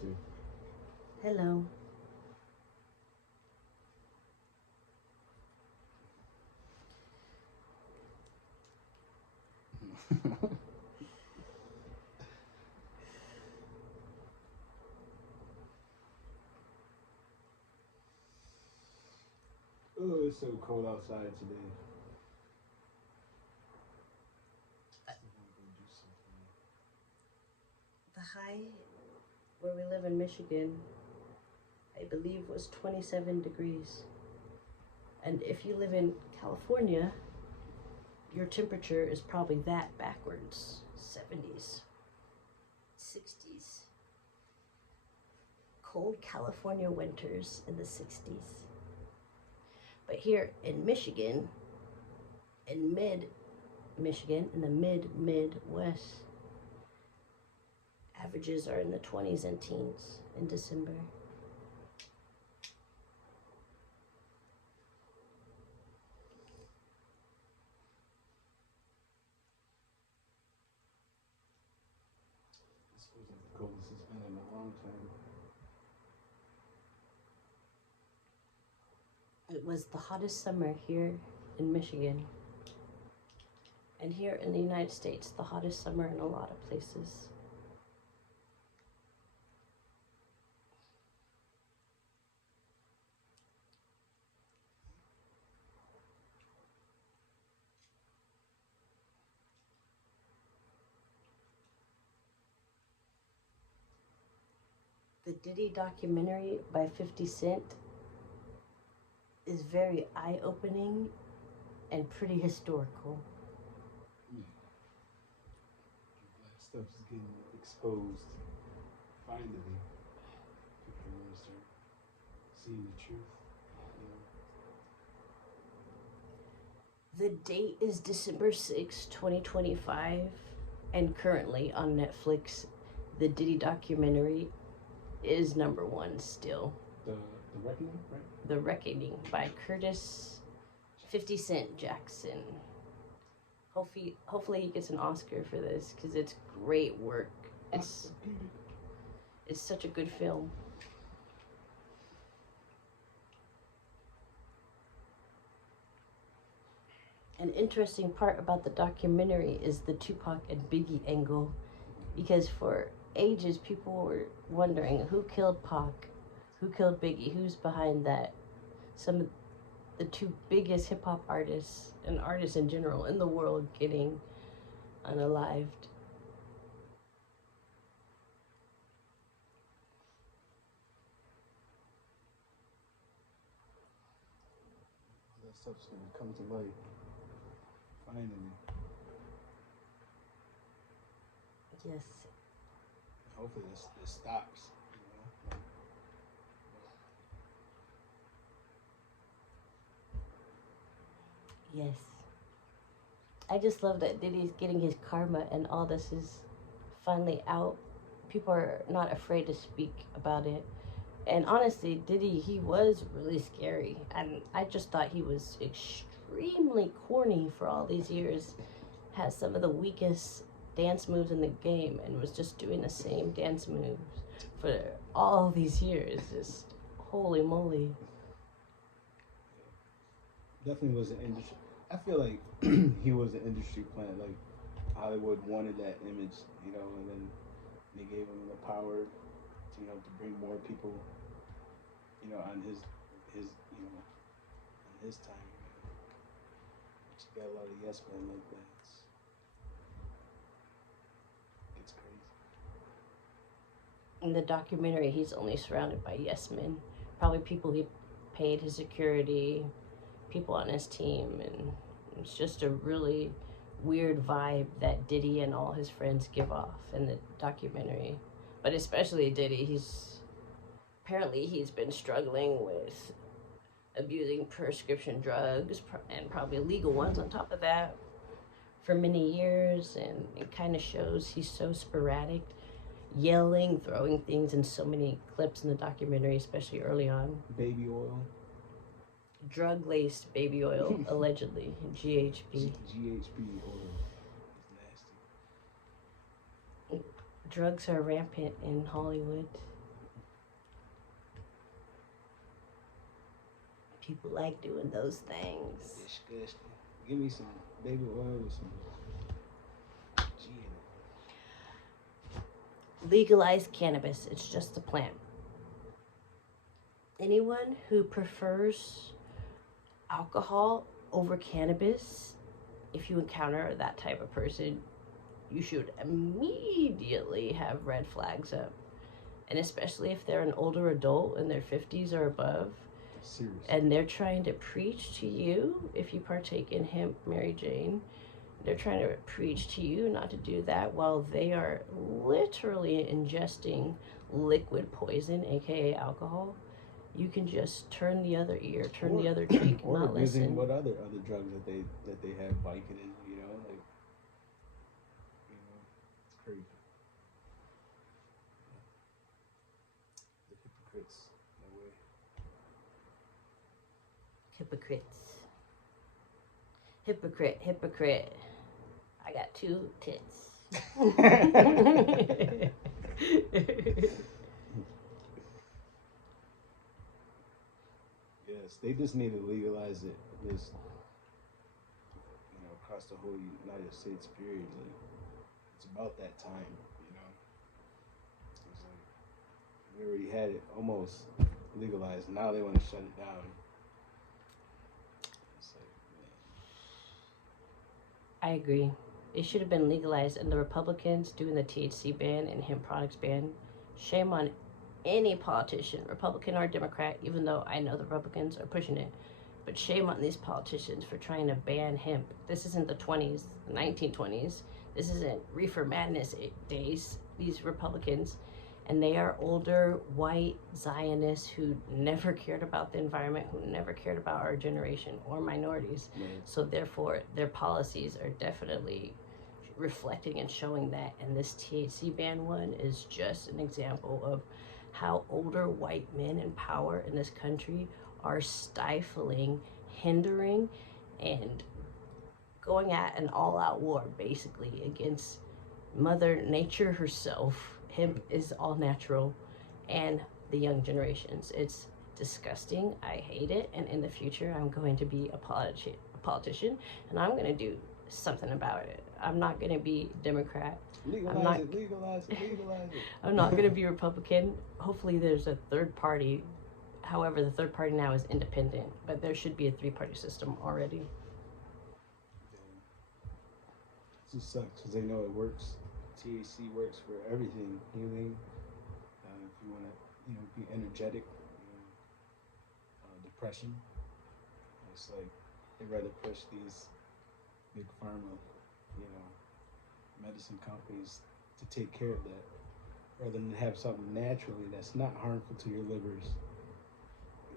too. Hello. Oh, it's so cold outside today. The high where we live in Michigan, I believe, was 27 degrees. And if you live in California, your temperature is probably that backwards. 70s, 60s. Cold California winters in the 60s. But here in Michigan, in mid-Michigan, in the Midwest, averages are in the 20s and teens in December. This feels like the coldest it's been in a long time. It was the hottest summer here in Michigan. And here in the United States, the hottest summer in a lot of places. The Diddy documentary by 50 Cent is very eye-opening and pretty historical. Yeah. Black stuff is getting exposed. Finally, people are going to start seeing the truth. The date is December 6, 2025, and currently on Netflix, the Diddy documentary is #1 still. The Reckoning, right? The Reckoning by Curtis 50 Cent Jackson. Hopefully he gets an Oscar for this because it's great work. It's such a good film. An interesting part about the documentary is the Tupac and Biggie angle, because for ages people were wondering who killed Pac, who killed Biggie, who's behind that. Some of the two biggest hip-hop artists and artists in general in the world getting unalived. That stuff's going to come to light. Finally. Yes. Hopefully this stops. Yes. I just love that Diddy's getting his karma and all this is finally out. People are not afraid to speak about it. And honestly, Diddy, he was really scary. And I just thought he was extremely corny for all these years. Has some of the weakest dance moves in the game and was just doing the same dance moves for all these years. Just holy moly. Definitely was an industry. I feel like he was an industry plant. Like Hollywood wanted that image, and then they gave him the power to bring more people, on his time. But you got a lot of yes men like that. It's crazy. In the documentary, he's only surrounded by yes men. Probably people he paid his security, people on his team, and it's just a really weird vibe that Diddy and all his friends give off in the documentary. But especially Diddy, he's been struggling with abusing prescription drugs and probably illegal ones on top of that for many years, and it kind of shows he's so sporadic, yelling, throwing things in so many clips in the documentary, especially early on. Baby oil. Drug-laced baby oil, allegedly, GHB. GHB oil. It's nasty. Drugs are rampant in Hollywood. People like doing those things. Disgusting. Give me some baby oil with some G in it. Legalize cannabis. It's just a plant. Anyone who prefers alcohol over cannabis, if you encounter that type of person, you should immediately have red flags up. And especially if they're an older adult in their 50s or above, Seriously. and they're trying to preach to you, if you partake in hemp, Mary Jane, they're trying to preach to you not to do that while they are literally ingesting liquid poison, aka alcohol. You can just turn the other ear, turn the other cheek, or not using listen. what other drugs that they have, Vicodin, you know, like, you know, it's crazy. The hypocrites, no way. Hypocrites. Hypocrite, hypocrite. I got 2 tits. Yes, they just need to legalize it, just, you know, across the whole United States, period. Like, it's about that time, you know. It's like, we already had it almost legalized. Now they want to shut it down. It's like, man. I agree. It should have been legalized, and the Republicans doing the THC ban and hemp products ban, shame on any politician, Republican or Democrat, even though I know the Republicans are pushing it, but shame on these politicians for trying to ban hemp. This isn't the 20s, the 1920s. This isn't reefer madness days, these Republicans. And they are older, white Zionists who never cared about the environment, who never cared about our generation or minorities. Right. So therefore, their policies are definitely reflecting and showing that. And this THC ban one is just an example of how older white men in power in this country are stifling, hindering, and going at an all-out war, basically, against Mother Nature herself. Hemp is all natural, and the young generations. It's disgusting. I hate it, and in the future, I'm going to be a politician, and I'm going to do something about it. I'm not going to be Democrat. Legalize it. I'm not going to be Republican. Hopefully there's a third party. However, the third party now is independent, but there should be a 3-party system already. It just sucks because they know it works. THC works for everything, healing. If you want to, you know, be energetic, depression. It's like they'd rather push these big pharma, you know, medicine companies to take care of that, rather than have something naturally that's not harmful to your livers.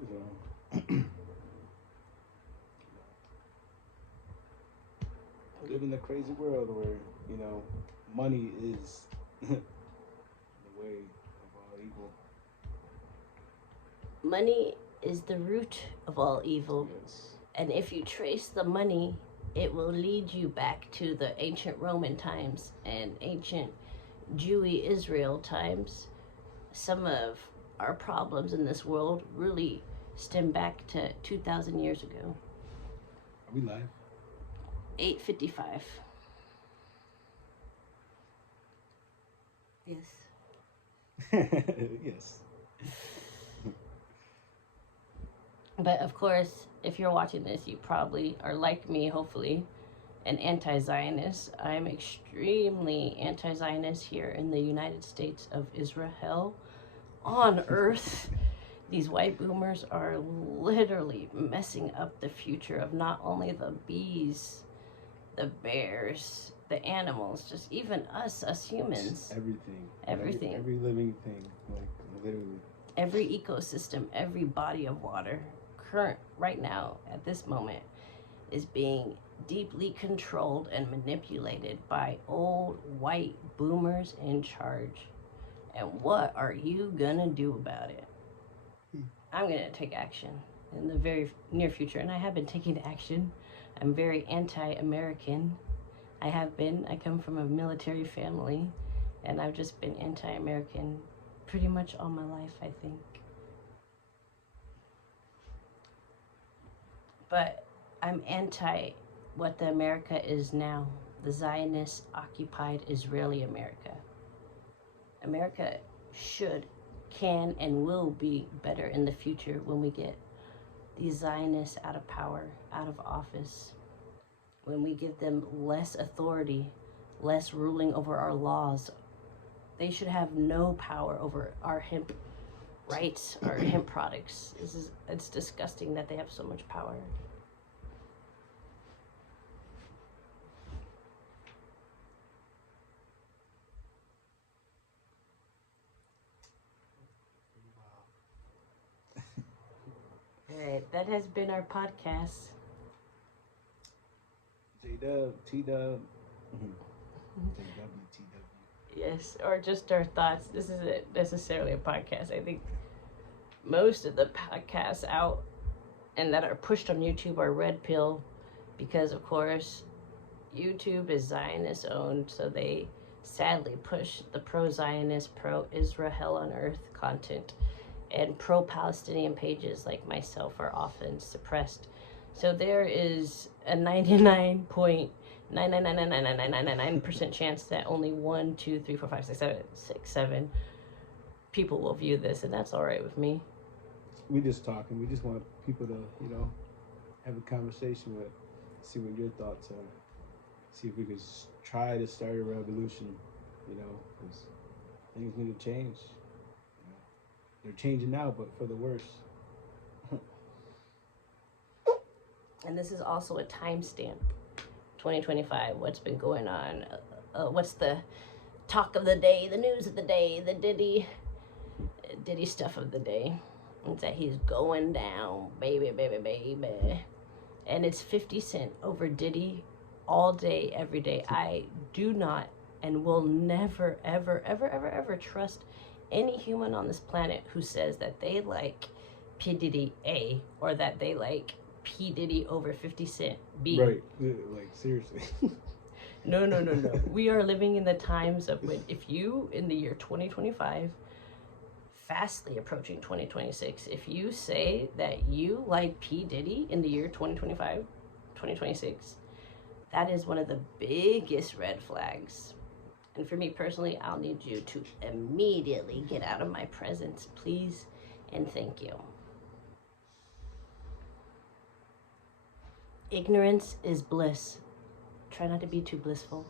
You know. We live in a crazy world where, you know, money is the way of all evil. Money is the root of all evil. Yes. And if you trace the money, it will lead you back to the ancient Roman times and ancient Jewy Israel times. Some of our problems in this world really stem back to 2,000 years ago. Are we live? 8:55. Yes. Yes. But of course, if you're watching this, you probably are like me, hopefully, an anti-Zionist. I'm extremely anti-Zionist here in the United States of Israel. On Earth, these white boomers are literally messing up the future of not only the bees, the bears, the animals, just even us humans. Everything. Every living thing, like literally. Every ecosystem, every body of water, right now, at this moment, is being deeply controlled and manipulated by old white boomers in charge. And what are you gonna do about it? I'm gonna take action in the very near future, and I have been taking action. I'm very anti-American. I come from a military family, and I've just been anti-American pretty much all my life, I think. But I'm anti what the America is now, the Zionist occupied Israeli America. America should, can, and will be better in the future when we get these Zionists out of power, out of office, when we give them less authority, less ruling over our laws. They should have no power over our hemp rights, our hemp products. It's disgusting that they have so much power. All right, that has been our podcast. J-Dub, T-Dub. J-W, T-W. Yes, or just our thoughts. This isn't necessarily a podcast. I think most of the podcasts out and that are pushed on YouTube are red pill because, of course, YouTube is Zionist owned, so they sadly push the pro-Zionist, pro-Israel, hell on earth content, and pro-Palestinian pages like myself are often suppressed. So there is a 99.9999999% chance that only 1, 2, 3, 4, 5, 6, 7 people will view this, and that's all right with me. We just talking. We just want people to, have a conversation with, see what your thoughts are. See if we could try to start a revolution, because things need to change. They're changing now, but for the worse. And this is also a timestamp. 2025, what's been going on? What's the talk of the day, the news of the day, the Diddy stuff of the day? It's that he's going down, baby. And it's 50 Cent over Diddy all day, every day. I do not and will never, ever trust any human on this planet who says that they like P. Diddy A or that they like P. Diddy over 50 Cent B. Right, like seriously. No. We are living in the times of when, if you, in the year 2025, fastly approaching 2026, if you say that you like P. Diddy in the year 2025, 2026, that is one of the biggest red flags. And for me personally, I'll need you to immediately get out of my presence, please, and thank you. Ignorance is bliss. Try not to be too blissful.